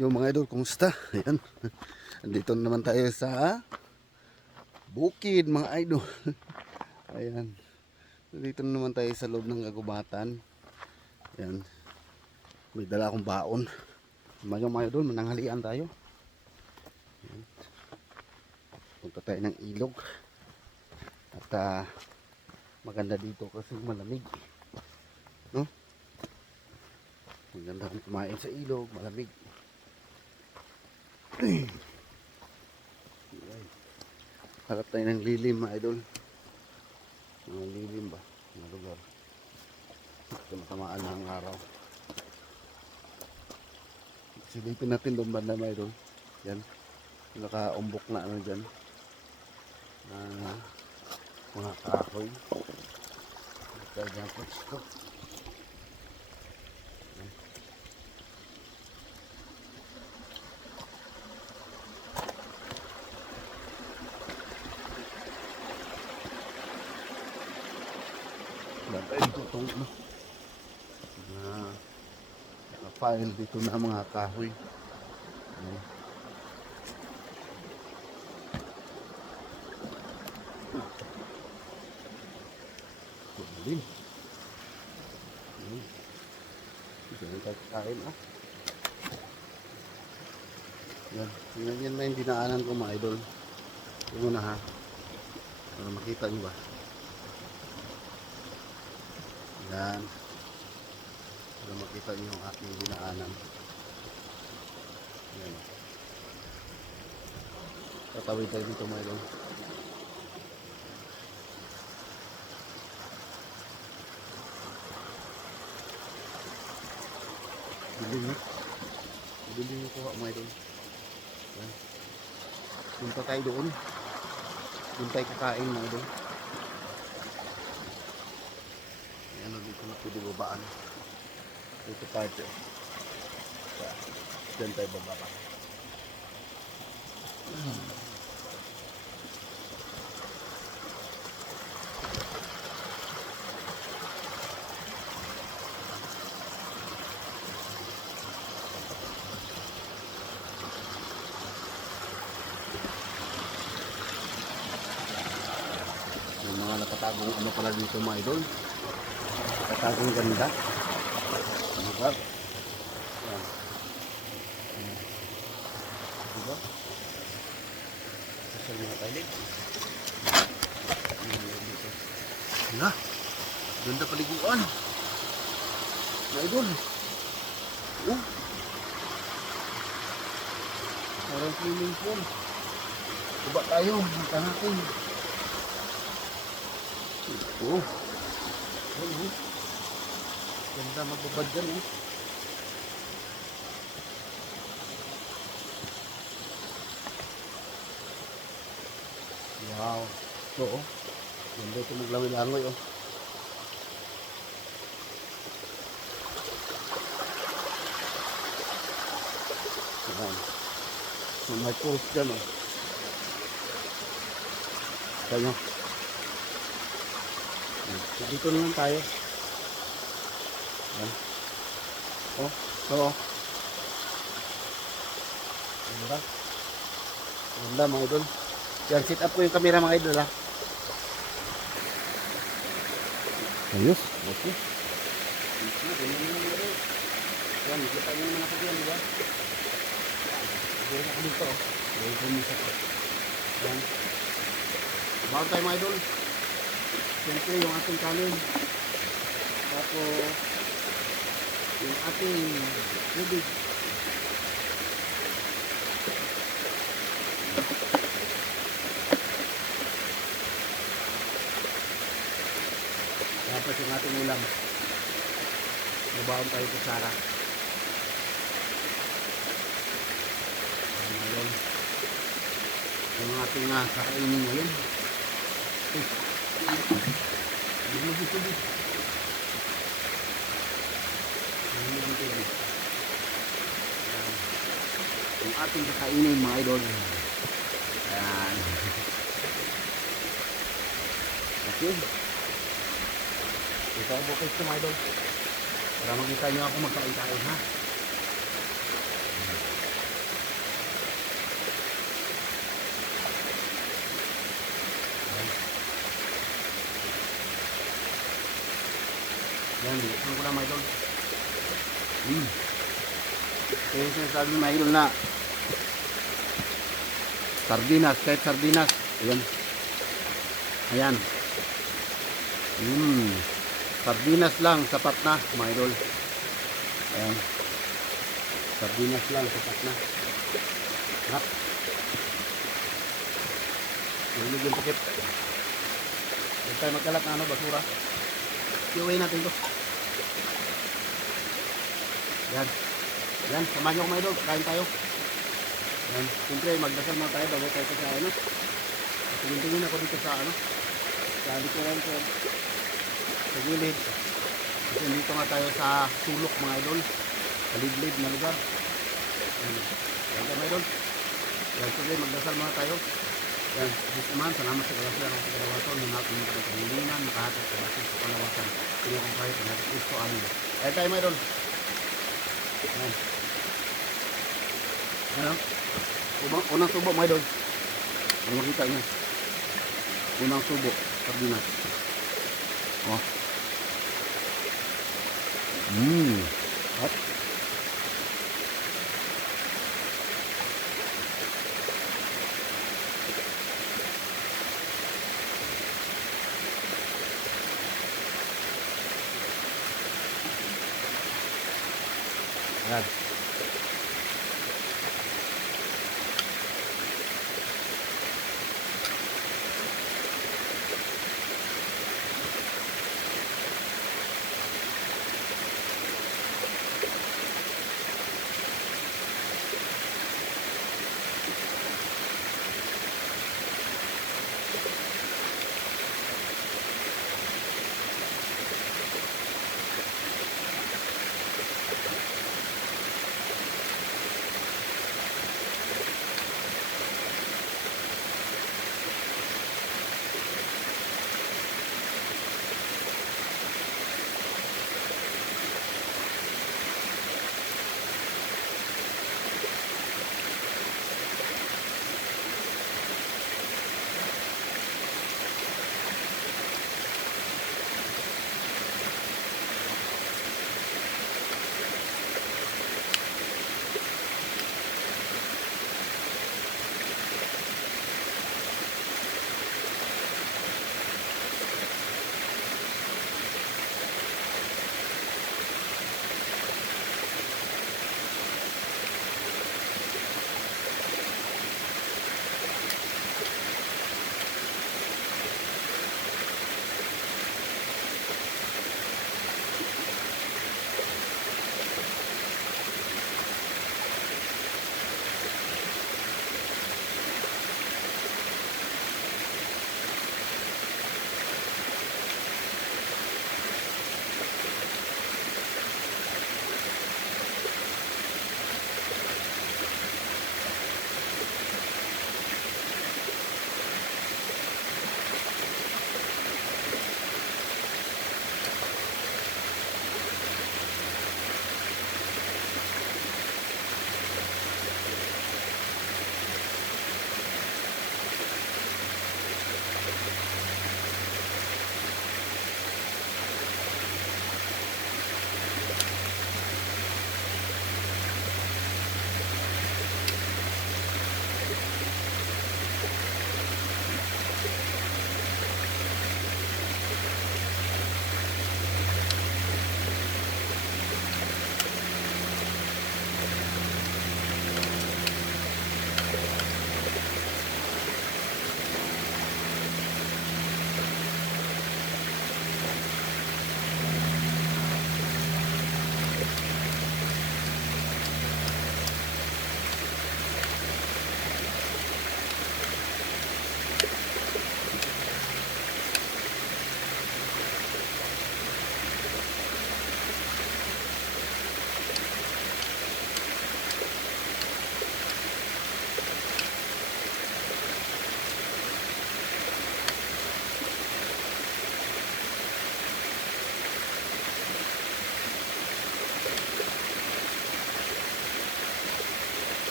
Yung mga idol, kumusta? Ayan. Andito na naman tayo sa bukid, mga idol. Ayan. Dito na naman tayo sa loob ng kagubatan. Ayan. May dala akong baon. Mga idol, mananghalian tayo. Ayan. Punta tayo ng ilog. At maganda dito kasi malamig. No? Maganda kung kumain sa ilog, malamig. Harap tayo ng lilim, mga idol. Mga lilim ba? Mga lugar. Matamaan ng araw. Silipin natin doon banda, mga idol. Yan. Nakaumbok na ano dyan. Mga kahoy. Kaya dyan po ito. Tayo dito itong file dito na mga kahoy. Kulit. Diyan tayo kain Yan na yung dinaanan ko, mga idol. Yung muna ha. Para makita nyo ba? Yan. Para makita nyo yung aking dinaanan. Yan. Tatawid tayo dito, mga idol. Biling ko mga idol. Yan. Punta tayo doon. Punta tayo kakain, mga idol. Ano dito na pwede babaan. Dito tayo. Diyan tayo bababa. Yung mga nakatagong ano pala dito, mga idol. Nakatagong ganda. Diba? Yan. Diba? Sasal mga tailig. Yan. Ganda paliguan. Mga idol. Oh. Parang swimming pool. Diba tayo? Punta natin. Oh. Ganda magbabad dyan Wow. Ito Ganda ito maglawi-langoy Ayan. So may post dyan Kaya dito naman tayo. Ayan. Ganda. Ganda, mga idol. Yan, sit up ko yung camera, mga idol Ayos. Okay. Yan, nakita nyo naman ako dyan, diba? Diyan ako dito. Diyan ko misa ko. Yan. Bago tayo, mga idol. Siyempre, yung ating kanin. Tapos, yung ating tubig. Tapos yung ating ulam. Nabaon tayo sa Sara. Ngayon, yung ating kakainin ngayon. Yung ating kakainin, mga idol. Ayan. Okay. Ito ang bukis ko, mga idol. Para makita nyo ako magkain-kain, ha? Ayan, bilisan ko na mga idol. Kaya yung sinasabi mga idol na sardinas, kahit sardinas. Ayan. Ayan. Sardinas lang, sapat na mga idol. Ayan. Sardinas lang, sapat na. Harap. Nalilig yung pakit. Huwag tayo magkalat na basura. Iuwi natin ito. Yan. Yan, samahan nyo mga idol. Kain tayo. Yan. Siyempre, magdasal muna tayo bago tayo sa ano. Tingin-tingin ako dito sa ano. Sa likuran ko. Sa gilid. Kasi dito nga tayo sa sulok mga idol. Sa liblib na lugar. Yan. Yan tayo mga idol. Yan, sige, magdasal muna tayo. Yan, Bisman, salamat sa kalasya ng kalawasan ng ating pagkakalilinan, nakahatag sa basis sa kalawasan. Pinakong kahit ang natin Kristo, amin. Yan tayo mga idol. Yan. Ano? Unang subo mga idol. Ano makita niya? Unang subo, sardinas. Oh. Hot. Yan.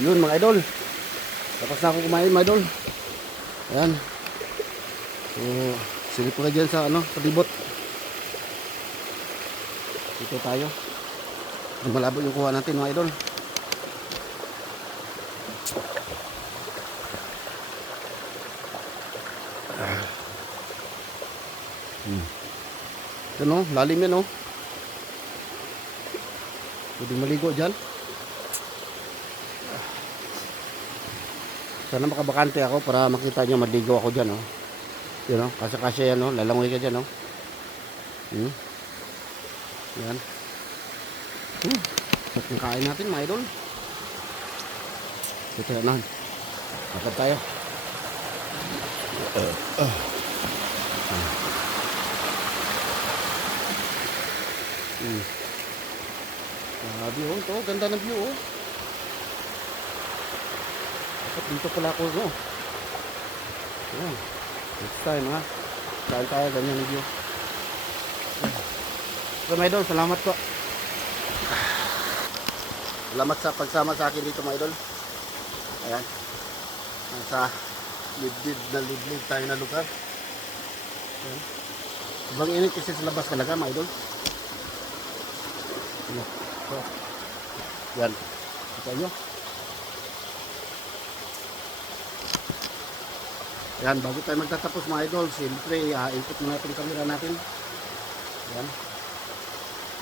Yun mga idol. Tapos na ako kumain mga idol. Ayan. So, silip ko dyan sa ano, palibot. Dito tayo. Malabo yung kuha natin mga idol. Yan o, lalim yan o. Pwede maligo dyan. Sana makabakante ako para makita nyo maligo ako dyan o. Yan o, kasya yan o, lalangoy ka dyan o. Yan. Ang kain natin mga idol. Ito na. Lakad tayo. Grabe oh, ito, ganda ng view oh. Dapat dito pala ako no. Ayan. Next time ha. Dahil tayo ganyan ng view. So mga idol, salamat po. Salamat sa pagsama sa akin dito mga idol. Ayan. Nasa liblib tayo na lugar. Ayan. Ibang init kasi sa labas talaga mga idol. So, yan. Kita nyo. Yan, bago tayo magtatapos mga idol, siyempre, ikot muna itong camera natin. Yan.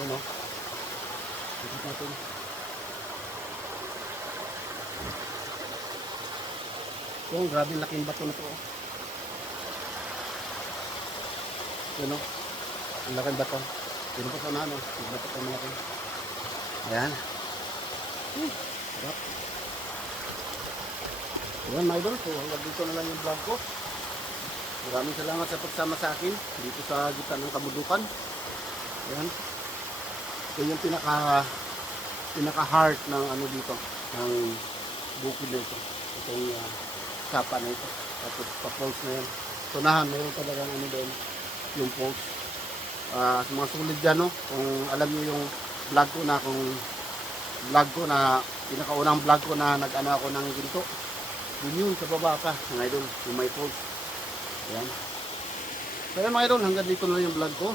Yan o. Ikot natin. Yung grabe laking bato na ito. Yan o. Ang laking bato. Yan po sa unahan o. Yung bato pa malaki. Ayan. Sarap. Ayan mga idol. So hanggang dito na lang yung vlog ko. Maraming salamat sa pagsama sa akin dito sa gitna ng kabundukan. Ayan. Ito yung pinaka heart ng ano dito. Ng bukid na ito. Itong sapa na ito. Tapos pa-falls na yan. Tunahan, mayroon talagang ano doon. Yung falls. Sa mga sulit dyan no. Kung alam nyo yung vlog ko na pinakaunang vlog ko na nag-ano ako ng ginto. Yun sa baba pa mga idol, yung may falls. Ayan. So yan mga idol, hanggang dito na yung vlog ko.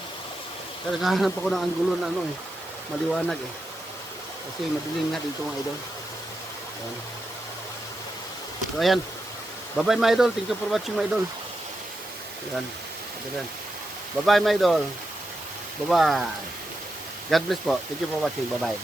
Kaya naghahanap ako ng anggulo na ano eh, maliwanag eh. Kasi madilim nga dito mga idol. Ayan. So ayan. Bye bye mga idol, thank you for watching mga idol. Ayan. Ayan. Bye bye mga idol. Bye bye. God bless po. Thank you for watching. Bye bye.